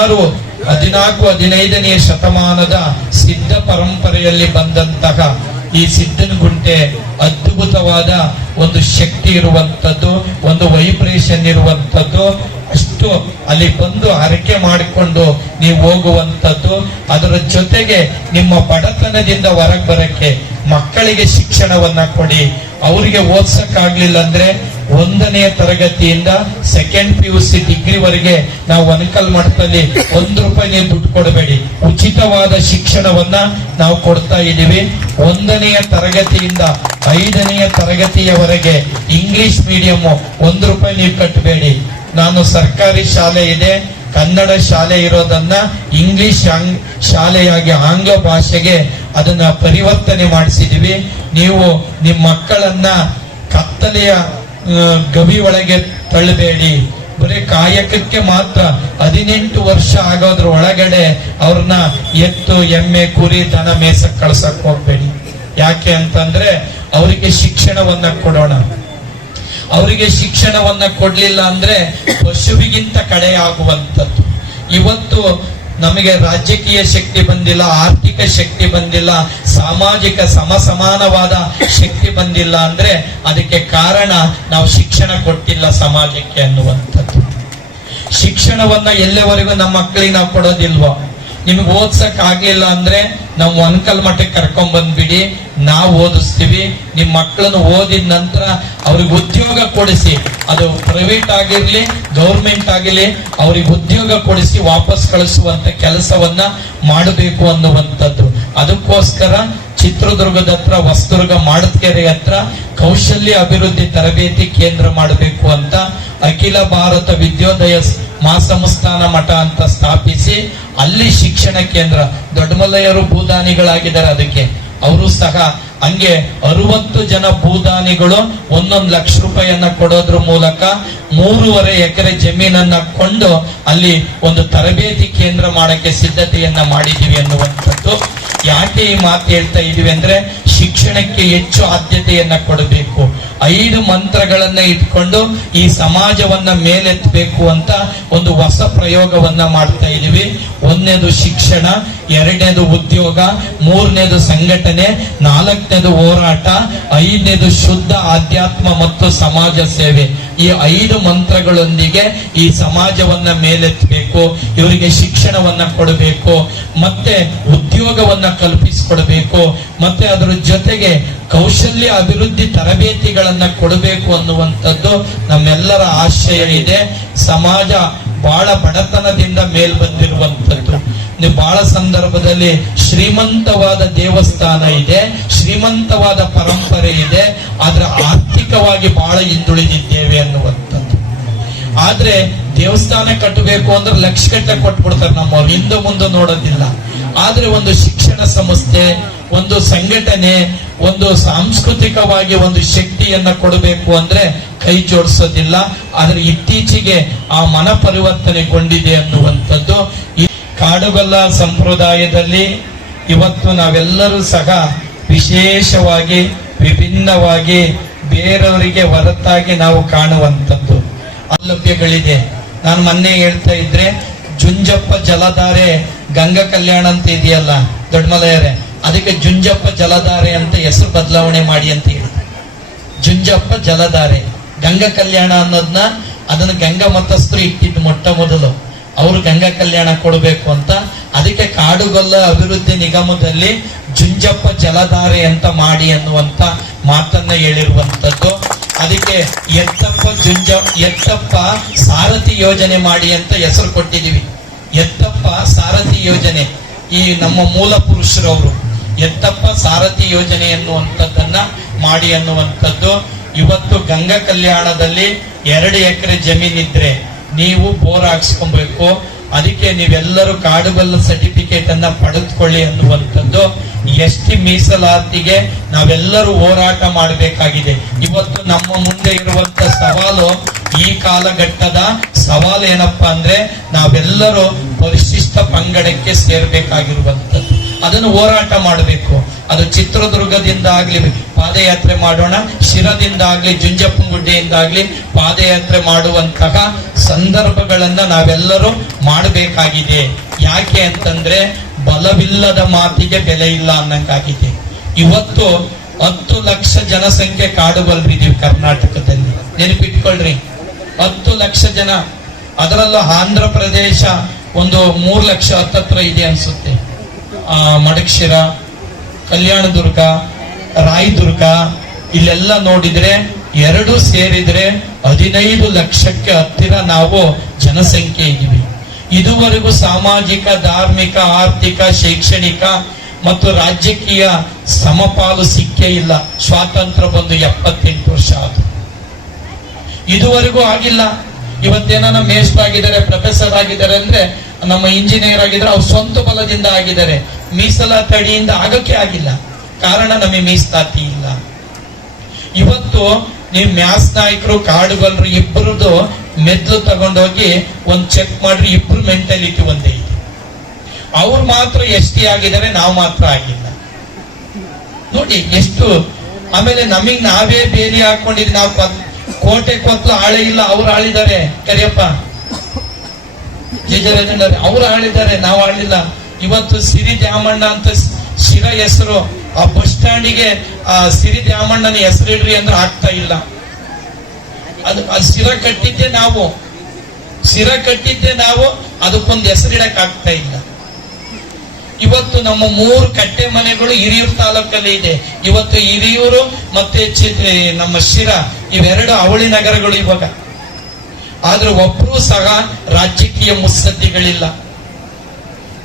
ಸುಮಾರು 14-15ನೇ ಶತಮಾನದ ಸಿದ್ಧ ಪರಂಪರೆಯಲ್ಲಿ ಬಂದಂತಹ ಈ ಸಿದ್ಧನಗುಂಟೆ ಅದ್ಭುತವಾದ ಒಂದು ಶಕ್ತಿ ಇರುವಂತದ್ದು, ಒಂದು ವೈಬ್ರೇಷನ್ ಇರುವಂತದ್ದು. ಅಷ್ಟು ಅಲ್ಲಿ ಬಂದು ಹರಕೆ ಮಾಡಿಕೊಂಡು ನೀವು ಹೋಗುವಂತದ್ದು. ಅದರ ಜೊತೆಗೆ ನಿಮ್ಮ ಬಡತನದಿಂದ ಹೊರಗೆ ಬರಕ್ಕೆ ಮಕ್ಕಳಿಗೆ ಶಿಕ್ಷಣವನ್ನ ಕೊಡಿ. ಅವರಿಗೆ ಓದ್ಸಕ್ಕಾಗ್ಲಿಲ್ಲ ಅಂದ್ರೆ 1ನೇ ತರಗತಿಯಿಂದ 2nd PUC ಡಿಗ್ರಿವರೆಗೆ ನಾವು ಅನುಕಲ್ ಮಠದಲ್ಲಿ ₹1 ನೀವು ದುಡ್ಡು ಕೊಡಬೇಡಿ, ಉಚಿತವಾದ ಶಿಕ್ಷಣವನ್ನ ನಾವು ಕೊಡ್ತಾ ಇದ್ದೀವಿ. 1ನೇ ತರಗತಿಯಿಂದ 5ನೇ ತರಗತಿಯವರೆಗೆ ಇಂಗ್ಲಿಷ್ ಮೀಡಿಯಂ ₹1 ನೀವು ಕಟ್ಟಬೇಡಿ. ನಾನು ಸರ್ಕಾರಿ ಶಾಲೆ ಇದೆ, ಕನ್ನಡ ಶಾಲೆ ಇರೋದನ್ನ ಇಂಗ್ಲಿಷ್ ಶಾಲೆಯಾಗಿ ಆಂಗ್ಲ ಭಾಷೆಗೆ ಅದನ್ನ ಪರಿವರ್ತನೆ ಮಾಡಿಸಿದೀವಿ. ನೀವು ನಿಮ್ಮ ಮಕ್ಕಳನ್ನ ಕತ್ತಲೆಯ ಗವಿ ಒಳಗೆ ತಳ್ಳಬೇಡಿ. ಬರೀ ಕಾಯಕಕ್ಕೆ ಮಾತ್ರ 18 ವರ್ಷ ಆಗೋದ್ರ ಒಳಗಡೆ ಅವ್ರನ್ನ ಎತ್ತು ಎಮ್ಮೆ ಕುರಿ ದನ ಮೇಸಕ್ ಕಳ್ಸಕ್ ಹೋಗ್ಬೇಡಿ. ಯಾಕೆ ಅಂತಂದ್ರೆ ಅವರಿಗೆ ಶಿಕ್ಷಣವನ್ನ ಕೊಡೋಣ. ಅವರಿಗೆ ಶಿಕ್ಷಣವನ್ನ ಕೊಡ್ಲಿಲ್ಲ ಅಂದ್ರೆ ಪಶುವಿಗಿಂತ ಕಡೆ ಆಗುವಂಥದ್ದು. ಇವತ್ತು ನಮಗೆ ರಾಜಕೀಯ ಶಕ್ತಿ ಬಂದಿಲ್ಲ, ಆರ್ಥಿಕ ಶಕ್ತಿ ಬಂದಿಲ್ಲ, ಸಾಮಾಜಿಕ ಸಮಾನವಾದ ಶಕ್ತಿ ಬಂದಿಲ್ಲ ಅಂದ್ರೆ ಅದಕ್ಕೆ ಕಾರಣ ನಾವು ಶಿಕ್ಷಣ ಕೊಟ್ಟಿಲ್ಲ ಸಮಾಜಕ್ಕೆ ಅನ್ನುವಂಥದ್ದು. ಶಿಕ್ಷಣವನ್ನ ಎಲ್ಲವರೆಗೂ ನಮ್ಮ ಮಕ್ಕಳಿಗೆ ನಾವು ಕೊಡೋದಿಲ್ವೋ, ನಿಮ್ಗೆ ಓದ್ಸಕ್ ಆಗ್ಲಿಲ್ಲ ಅಂದ್ರೆ ನಾವು ಅನ್ಕಲ್ ಮಠಕ್ಕೆ ಕರ್ಕೊಂಡ್ ಬಂದ್ಬಿಡಿ, ನಾವು ಓದಿಸ್ತೀವಿ. ನಿಮ್ ಮಕ್ಕಳನ್ನು ಓದಿದ ನಂತರ ಅವ್ರಿಗೆ ಉದ್ಯೋಗ ಕೊಡಿಸಿ, ಅದು ಪ್ರೈವೇಟ್ ಆಗಿರ್ಲಿ ಗೌರ್ಮೆಂಟ್ ಆಗಿರ್ಲಿ, ಅವ್ರಿಗೆ ಉದ್ಯೋಗ ಕೊಡಿಸಿ ವಾಪಸ್ ಕಳಿಸುವಂತ ಕೆಲಸವನ್ನ ಮಾಡಬೇಕು ಅನ್ನುವಂಥದ್ದು. ಅದಕ್ಕೋಸ್ಕರ ಚಿತ್ರದುರ್ಗದ ಹತ್ರ ಹೊಸದುರ್ಗ ಮಾಡತ್ಕೆರೆ ಹತ್ರ ಕೌಶಲ್ಯ ಅಭಿವೃದ್ಧಿ ತರಬೇತಿ ಕೇಂದ್ರ ಮಾಡಬೇಕು ಅಂತ ಅಖಿಲ ಭಾರತ ವಿದ್ಯೋದಯ ಮಹಾಸಂಸ್ಥಾನ ಮಠ ಅಂತ ಸ್ಥಾಪಿಸಿ ಅಲ್ಲಿ ಶಿಕ್ಷಣ ಕೇಂದ್ರ, ದೊಡ್ಡಮಲ್ಲಯ್ಯರು ಭೂದಾನಿಗಳಾಗಿದ್ದಾರೆ. ಅದಕ್ಕೆ ಅವರು ಸಹ ಹಂಗೆ 60 ಜನ ಭೂದಾನಿಗಳು 1 ಲಕ್ಷ ರೂಪಾಯಿಯನ್ನ ಕೊಡೋದ್ರ ಮೂಲಕ 3.5 ಎಕರೆ ಜಮೀನನ್ನ ಕೊಂಡು ಅಲ್ಲಿ ಒಂದು ತರಬೇತಿ ಕೇಂದ್ರ ಮಾಡಕ್ಕೆ ಸಿದ್ಧತೆಯನ್ನ ಮಾಡಿದೀವಿ ಅನ್ನುವಂಥದ್ದು. ಯಾಕೆ ಈ ಮಾತು ಹೇಳ್ತಾ ಇದೀವಿ ಅಂದ್ರೆ ಶಿಕ್ಷಣಕ್ಕೆ ಹೆಚ್ಚು ಆದ್ಯತೆಯನ್ನ ಕೊಡಬೇಕು. 5 ಮಂತ್ರಗಳನ್ನ ಇಟ್ಕೊಂಡು ಈ ಸಮಾಜವನ್ನ ಮೇಲೆತ್ತಬೇಕು ಅಂತ ಒಂದು ಹೊಸ ಪ್ರಯೋಗವನ್ನ ಮಾಡ್ತಾ ಇದೀವಿ. 1ನೇದು ಶಿಕ್ಷಣ, 2ನೇದು ಉದ್ಯೋಗ, 3ನೇದು ಸಂಘಟನೆ, 4ನೇದು ಹೋರಾಟ, 5ನೇದು ಶುದ್ಧ ಆಧ್ಯಾತ್ಮ ಮತ್ತು ಸಮಾಜ ಸೇವೆ. ಈ 5 ಮಂತ್ರಗಳೊಂದಿಗೆ ಈ ಸಮಾಜವನ್ನ ಮೇಲೆತ್ತಬೇಕು, ಇವರಿಗೆ ಶಿಕ್ಷಣವನ್ನ ಕೊಡಬೇಕು, ಮತ್ತೆ ಉದ್ಯೋಗವನ್ನ ಕಲ್ಪಿಸಿಕೊಡಬೇಕು, ಮತ್ತೆ ಅದರ ಜೊತೆಗೆ ಕೌಶಲ್ಯ ಅಭಿವೃದ್ಧಿ ತರಬೇತಿಗಳನ್ನ ಕೊಡಬೇಕು ಅನ್ನುವಂಥದ್ದು ನಮ್ಮೆಲ್ಲರ ಆಶಯ ಇದೆ. ಸಮಾಜ ಬಹಳ ಬಡತನದಿಂದ ಮೇಲ್ ಬಂದಿರುವಂತದ್ದು. ನೀವು ಬಹಳ ಸಂದರ್ಭದಲ್ಲಿ ಶ್ರೀಮಂತವಾದ ದೇವಸ್ಥಾನ ಇದೆ, ಶ್ರೀಮಂತವಾದ ಪರಂಪರೆ ಇದೆ, ಆದ್ರೆ ಆರ್ಥಿಕವಾಗಿ ಬಹಳ ಹಿಂದುಳಿದಿದ್ದೇವೆ ಅನ್ನುವಂಥದ್ದು. ಆದ್ರೆ ದೇವಸ್ಥಾನ ಕಟ್ಟಬೇಕು ಅಂದ್ರೆ ಲಕ್ಷಗಟ್ಟಲೆ ಕೊಟ್ಬಿಡ್ತಾರೆ ನಮ್ಮವ್ರು, ಹಿಂದೆ ಮುಂದೆ ನೋಡೋದಿಲ್ಲ. ಆದ್ರೆ ಒಂದು ಶಿಕ್ಷಣ ಸಂಸ್ಥೆ, ಒಂದು ಸಂಘಟನೆ, ಒಂದು ಸಾಂಸ್ಕೃತಿಕವಾಗಿ ಒಂದು ಶಕ್ತಿಯನ್ನ ಕೊಡಬೇಕು ಅಂದ್ರೆ ಕೈ ಜೋಡಿಸೋದಿಲ್ಲ. ಆದ್ರೆ ಇತ್ತೀಚೆಗೆ ಆ ಮನ ಪರಿವರ್ತನೆಗೊಂಡಿದೆ ಅನ್ನುವಂಥದ್ದು. ಈ ಕಾಡುಗೊಲ್ಲ ಸಂಪ್ರದಾಯದಲ್ಲಿ ಇವತ್ತು ನಾವೆಲ್ಲರೂ ಸಹ ವಿಶೇಷವಾಗಿ ವಿಭಿನ್ನವಾಗಿ ಬೇರೆಯವರಿಗೆ ಹೊರತಾಗಿ ನಾವು ಕಾಣುವಂಥದ್ದು ಸೌಲಭ್ಯಗಳಿದೆ. ನಾನು ಮೊನ್ನೆ ಹೇಳ್ತಾ ಇದ್ರೆ ಜುಂಜಪ್ಪ ಜಲಧಾರೆ ಗಂಗಾ ಕಲ್ಯಾಣ ಅಂತ ಇದೆಯಲ್ಲ ದೊಡ್ಡಮಲಯರೇ, ಅದಕ್ಕೆ ಜುಂಜಪ್ಪ ಜಲಧಾರೆ ಅಂತ ಹೆಸರು ಬದಲಾವಣೆ ಮಾಡಿ ಅಂತ ಹೇಳಿ. ಜುಂಜಪ್ಪ ಜಲಧಾರೆ ಗಂಗಾ ಕಲ್ಯಾಣ ಅನ್ನೋದನ್ನ ಅದನ್ನ ಗಂಗಾ ಮತಸ್ಥರು ಇಟ್ಟಿದ್ದು ಮೊಟ್ಟ ಮೊದಲು. ಅವರು ಗಂಗಾ ಕಲ್ಯಾಣ ಕೊಡಬೇಕು ಅಂತ ಅದಕ್ಕೆ ಕಾಡುಗೊಲ್ಲ ಅಭಿವೃದ್ಧಿ ನಿಗಮದಲ್ಲಿ ಜುಂಜಪ್ಪ ಜಲಧಾರೆ ಅಂತ ಮಾಡಿ ಅನ್ನುವಂತ ಮಾತನ್ನ ಹೇಳಿರುವಂತದ್ದು. ಅದಕ್ಕೆ ಎತ್ತಪ್ಪ ಸಾರಥಿ ಯೋಜನೆ ಮಾಡಿ ಅಂತ ಹೆಸರು ಕೊಟ್ಟಿದೀವಿ. ಎತ್ತಪ್ಪ ಸಾರಥಿ ಯೋಜನೆ ಈ ನಮ್ಮ ಮೂಲ ಪುರುಷರವರು ಎತ್ತಪ್ಪ ಸಾರಥಿ ಯೋಜನೆ ಎನ್ನುವಂಥದ್ದನ್ನ ಮಾಡಿ ಅನ್ನುವಂಥದ್ದು. ಇವತ್ತು ಗಂಗಾ ಕಲ್ಯಾಣದಲ್ಲಿ 2 ಎಕರೆ ಜಮೀನಿದ್ರೆ ನೀವು ಬೋರ್ ಹಾಕ್ಸ್ಕೊಬೇಕು. ಅದಕ್ಕೆ ನೀವೆಲ್ಲರೂ ಕಾಡುಗೊಲ್ಲ ಸರ್ಟಿಫಿಕೇಟ್ ಅನ್ನ ಪಡೆದುಕೊಳ್ಳಿ ಅನ್ನುವಂಥದ್ದು. ಎಸ್ಟಿ ಮೀಸಲಾತಿಗೆ ನಾವೆಲ್ಲರೂ ಹೋರಾಟ ಮಾಡಬೇಕಾಗಿದೆ. ಇವತ್ತು ನಮ್ಮ ಮುಂದೆ ಇರುವಂತ ಸವಾಲು, ಈ ಕಾಲಘಟ್ಟದ ಸವಾಲು ಏನಪ್ಪಾ ಅಂದ್ರೆ ನಾವೆಲ್ಲರೂ ಪರಿಶಿಷ್ಟ ಪಂಗಡಕ್ಕೆ ಸೇರ್ಬೇಕಾಗಿರುವಂತದ್ದು. ಅದನ್ನು ಹೋರಾಟ ಮಾಡಬೇಕು. ಅದು ಚಿತ್ರದುರ್ಗದಿಂದ ಆಗ್ಲಿ ಪಾದಯಾತ್ರೆ ಮಾಡೋಣ, ಶಿರದಿಂದ ಆಗ್ಲಿ ಜುಂಜಪ್ಪನಗುಡ್ಡೆಯಿಂದ ಆಗ್ಲಿ ಪಾದಯಾತ್ರೆ ಮಾಡುವಂತಹ ಸಂದರ್ಭಗಳನ್ನ ನಾವೆಲ್ಲರೂ ಮಾಡಬೇಕಾಗಿದೆ. ಯಾಕೆ ಅಂತಂದ್ರೆ ಬಲವಿಲ್ಲದ ಮಾತಿಗೆ ಬೆಲೆ ಇಲ್ಲ ಅನ್ನಂಗಾಗಿದೆ. ಇವತ್ತು 10 ಲಕ್ಷ ಜನಸಂಖ್ಯೆ ಕಾಡುಗೊಲ್ರಿದೀವಿ ಕರ್ನಾಟಕದಲ್ಲಿ, ನೆನಪಿಟ್ಕೊಳ್ರಿ. 10 ಲಕ್ಷ ಜನ, ಅದರಲ್ಲೂ ಆಂಧ್ರ ಪ್ರದೇಶ ಒಂದು 3 ಲಕ್ಷ ಹತ್ತತ್ರ ಇದೆ ಅನ್ಸುತ್ತೆ. ಮಡಕ್ಷಿರ, ಕಲ್ಯಾಣದುರ್ಗ, ರಾಯದುರ್ಗ ಇಲ್ಲೆಲ್ಲ ನೋಡಿದ್ರೆ ಎರಡು ಸೇರಿದ್ರೆ 15 ಲಕ್ಷಕ್ಕೆ ಹತ್ತಿರ ನಾವು ಜನಸಂಖ್ಯೆ ಇದೀವಿ. ಇದುವರೆಗೂ ಸಾಮಾಜಿಕ, ಧಾರ್ಮಿಕ, ಆರ್ಥಿಕ, ಶೈಕ್ಷಣಿಕ ಮತ್ತು ರಾಜಕೀಯ ಸಮಪಾಲು ಸಿಕ್ಕೇ ಇಲ್ಲ. ಸ್ವಾತಂತ್ರ್ಯ ಬಂದು 78 ವರ್ಷ ಆದ್ರು, ಇದುವರೆಗೂ ಆಗಿಲ್ಲ. ಇವತ್ತೇನ ಮೇಸ್ಟರ್ ಆಗಿದ್ದಾರೆ, ಪ್ರೊಫೆಸರ್ ಆಗಿದ್ದಾರೆ ಅಂದ್ರೆ, ನಮ್ಮ ಇಂಜಿನಿಯರ್ ಆಗಿದ್ದಾರೆ, ಅವ್ರು ಸ್ವಂತ ಬಲದಿಂದ ಆಗಿದ್ದಾರೆ. ಮೀಸಲಾತಿ ಅಡಿಯಿಂದ ಆಗಕ್ಕೆ ಆಗಿಲ್ಲ. ಕಾರಣ ನಮಗೆ ಮೀಸಲಾತಿ ಇಲ್ಲ. ಇವತ್ತು ನೀವು ಮ್ಯಾಸ್ ನಾಯಕರು, ಕಾಡುಗೊಲ್ಲರು ಇಬ್ಬರದು ಮೆದ್ಲು ತಗೊಂಡೋಗಿ ಒಂದ್ ಚೆಕ್ ಮಾಡ್ರಿ, ಇಬ್ರು ಮೆಂಟಾಲಿಟಿ ಒಂದೇ ಇದೆ. ಅವ್ರು ಮಾತ್ರ ಎಷ್ಟಿ ಆಗಿದ್ದಾರೆ, ನಾವು ಮಾತ್ರ ಆಗಿಲ್ಲ. ನೋಡಿ ಎಷ್ಟು. ಆಮೇಲೆ ನಮಗ್ ನಾವೇ ಬೇಲಿ ಹಾಕೊಂಡಿದ್ವಿ. ನಾವು ಕೋಟೆ ಕೊತ್ತಲು ಆಳೆ ಇಲ್ಲ, ಅವ್ರು ಆಳಿದ್ದಾರೆ. ಕರಿಯಪ್ಪ ಜಯರಾಜಣ್ಣ ಅವ್ರು ಆಳಿದ್ದಾರೆ, ನಾವು ಆಳಿಲ್ಲ. ಇವತ್ತು ಸಿರಿ ದ್ಯಾಮಣ್ಣ ಅಂತ ಶಿರ ಹೆಸರು, ಆ ಬಸ್ ಸ್ಟ್ಯಾಂಡಿಗೆ ಆ ಸಿರಿ ದ್ಯಾಮಣ್ಣನ ಹೆಸರಿಡ್ರಿ ಅಂದ್ರೆ ಆಗ್ತಾ ಇಲ್ಲ. ಅದು ಶಿರ ಕಟ್ಟಿದ್ದೆ ನಾವು, ಅದಕ್ಕೊಂದು ಹೆಸರಿಡಕ್ ಆಗ್ತಾ ಇಲ್ಲ. ಇವತ್ತು ನಮ್ಮ 3 ಕಟ್ಟೆ ಮನೆಗಳು ಹಿರಿಯೂರು ತಾಲೂಕಲ್ಲಿ ಇದೆ. ಇವತ್ತು ಹಿರಿಯೂರು ಮತ್ತೆ ನಮ್ಮ ಶಿರ ಇವೆರಡು ಅವಳಿ ನಗರಗಳು ಇವಾಗ. ಆದ್ರೆ ಒಬ್ರು ಸಹ ರಾಜಕೀಯ ಮುತ್ಸದ್ದಿಗಳಿಲ್ಲ.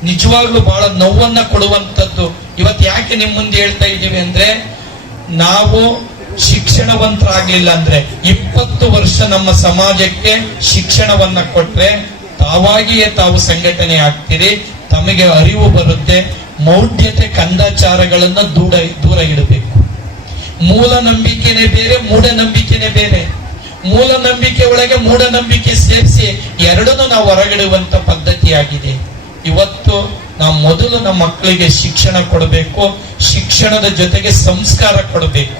ನಿಜವಾಗ್ಲೂ ಬಹಳ ನೋವನ್ನ ಕೊಡುವಂತದ್ದು. ಇವತ್ತು ಯಾಕೆ ನಿಮ್ ಮುಂದೆ ಹೇಳ್ತಾ ಇದ್ದೀವಿ ಅಂದ್ರೆ, ನಾವು ಶಿಕ್ಷಣವಂತರಾಗ್ಲಿಲ್ಲ ಅಂದ್ರೆ 20 ವರ್ಷ ನಮ್ಮ ಸಮಾಜಕ್ಕೆ ಶಿಕ್ಷಣವನ್ನ ಕೊಟ್ರೆ ತಾವಾಗಿಯೇ ತಾವು ಸಂಘಟನೆ ಆಗ್ತೀರಿ, ತಮಗೆ ಅರಿವು ಬರುತ್ತೆ. ಮೌಢ್ಯತೆ, ಕಂದಾಚಾರಗಳನ್ನ ದೂರ ಇಡಬೇಕು. ಮೂಢನಂಬಿಕೆನೇ ಬೇರೆ, ಮೂಢನಂಬಿಕೆನೇ ಬೇರೆ. ಮೂಢನಂಬಿಕೆ ಒಳಗೆ ಮೂಢನಂಬಿಕೆ ಸೇರಿಸಿ ಎರಡನ್ನೂ ನಾವು ಹೊರಗಿಡುವಂತ ಪದ್ಧತಿ ಆಗಿದೆ. ಇವತ್ತು ನಾವು ಮೊದಲು ನಮ್ಮ ಮಕ್ಕಳಿಗೆ ಶಿಕ್ಷಣ ಕೊಡಬೇಕು, ಶಿಕ್ಷಣದ ಜೊತೆಗೆ ಸಂಸ್ಕಾರ ಕೊಡಬೇಕು.